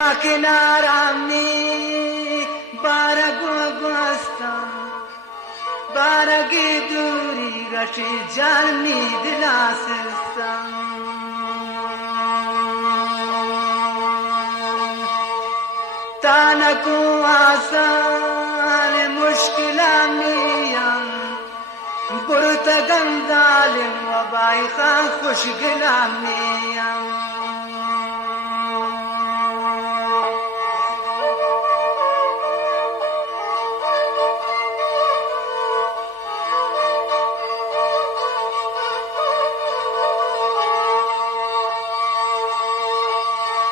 کنارمی بارگو گستم بارگی دوری رشی جانی دلاسستم تانکو آسان مشکلامیم برتگم ظالم و بایخا خوشگلامیم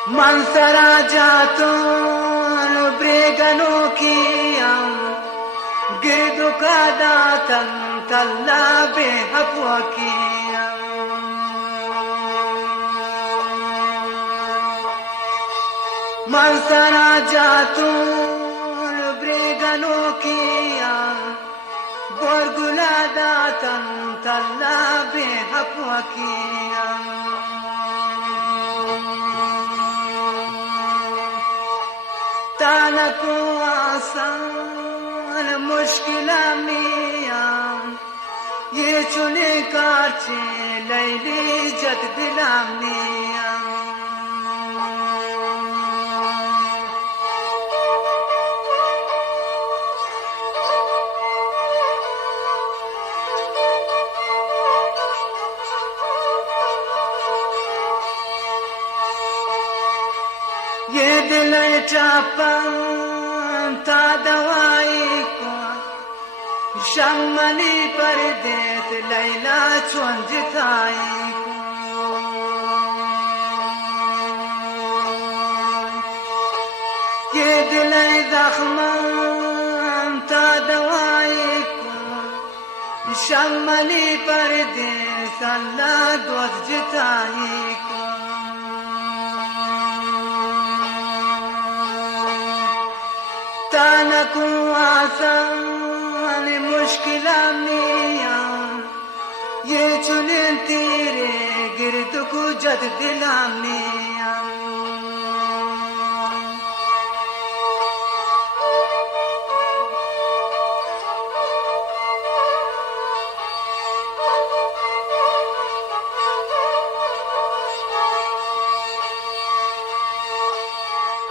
من سرا جاتون بریگنو کیم گردو کا داتن تلا بے حفو کیم من سرا جاتون بریگنو کیم گرگلا داتن تلا بے حفو کیم تانکو آسان مشکلامیم یہ چنے کارچے لیلی جت دلامیم یہ دل چاپن تا دوائی کو شمنی پردیس لیلا چون جتائی کو یہ دل زخمن تا دوائی کو شمنی پردیس اللہ دوست جتائی کو تانکو آسان مشکلامیم یہ چنین تیرے گرد کو جد دلامیم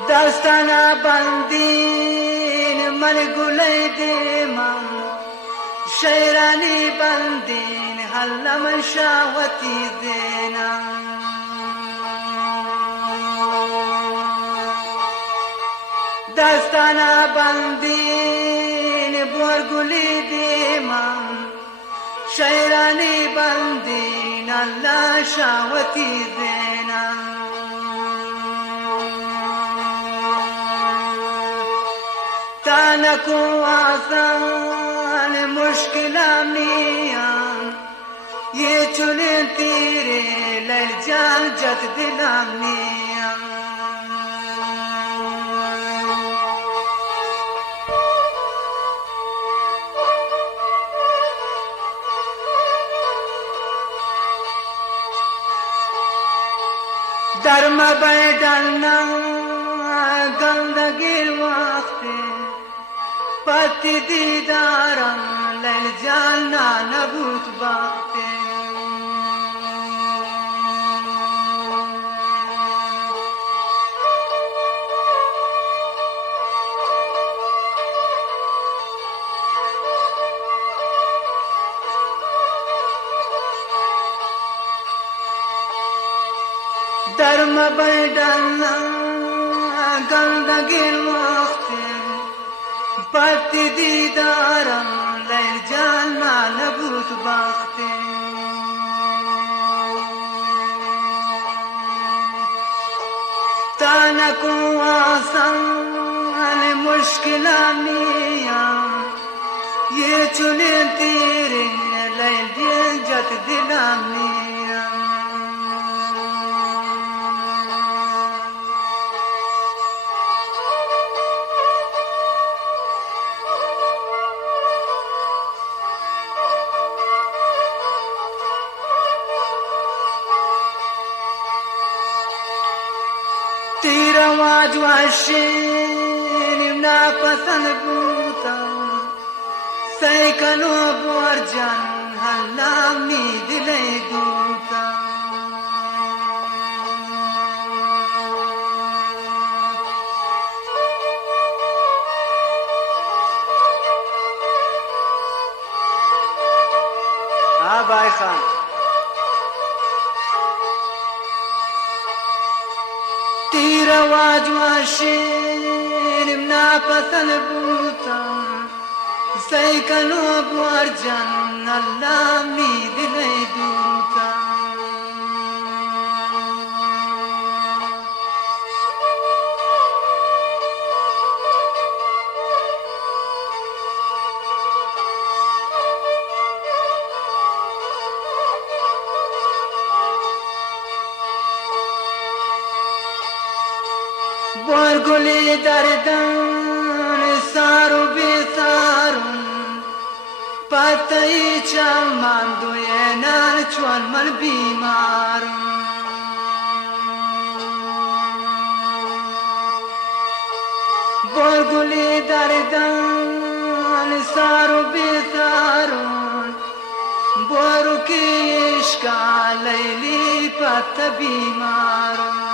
داستانا بندین من گلی دیمم شیرانی بندین حلم شاوتی دینم داستانا بندین بورگلی دیمم شیرانی بندین اللہ شاوتی دینم تانکو آسان مشکلامیم یہ چنین تیرے لیل جان جت دلامیم درم بیدلنا گندگیر وقتی پتی دیدارم لیل جانا نبود باقی درم بیدلنا گندگیر وقتی پتی دیدارم لیل جانا نبود باختی تانکو آسان مشکلامیم یہ چنین تیرے لیل جت دلامیم تیروا رواج وحشین ناپسند بودم سیکنو برجن هلا می دلی دوتم بای خان تی رواج وحشین ناپسند بودم سیکنو برجن الله می دلی دوتم برگلی دردن سارو بیسارون پتایی چمان دوی نر چون من بیمارون برگلی دردن سارو بیسارون برو کشکا لیلی پت بیمارون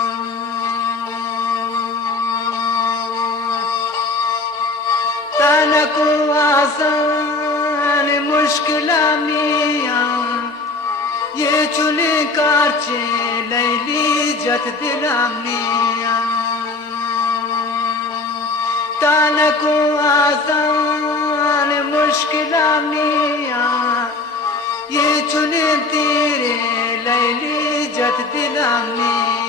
تنکو آسان مشکل میام یہ چلی کارچے لیلی جت دلام میام تنکو آسان مشکل میام یہ چلی تیرے لیلی جت دلام میام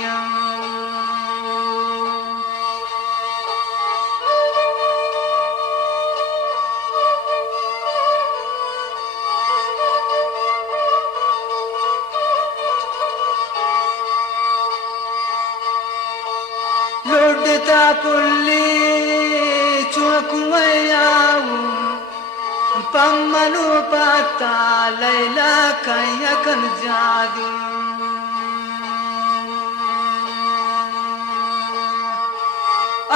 لڑتا پلی چوکویاو پمنو پتا لیلا کن جادو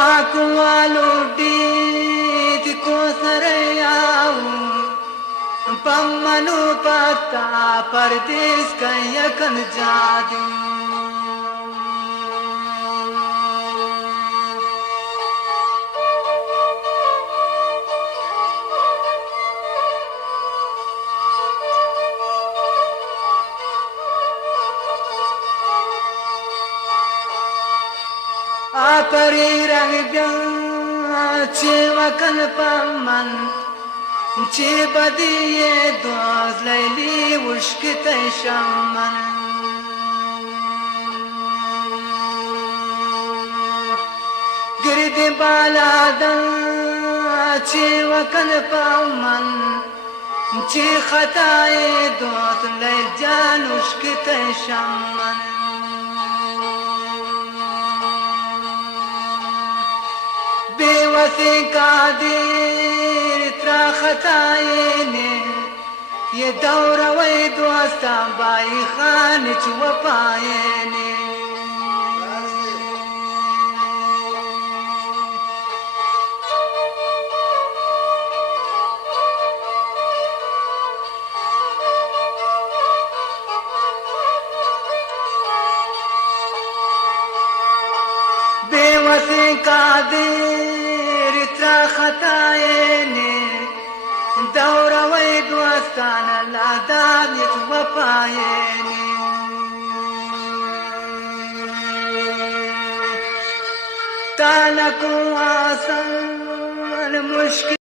آکوالو ڈیت کو سریاو پمنو پتا پردیس کن جادو پری رنگ بیا چی وکن پمن چی بدی دوز لیلی وشکت شمن گرد بالا دن چی وکن پمن چی خطای دوز لیل جان وشکت شمن बेवसी कादिर त्रा खतायने ये दौरवै दोस्ता बाई खान चुव पायने बेवसी कादिर خطايني دورة ويدوستان العذاب يتوفايني تالكوا أصل المشكلة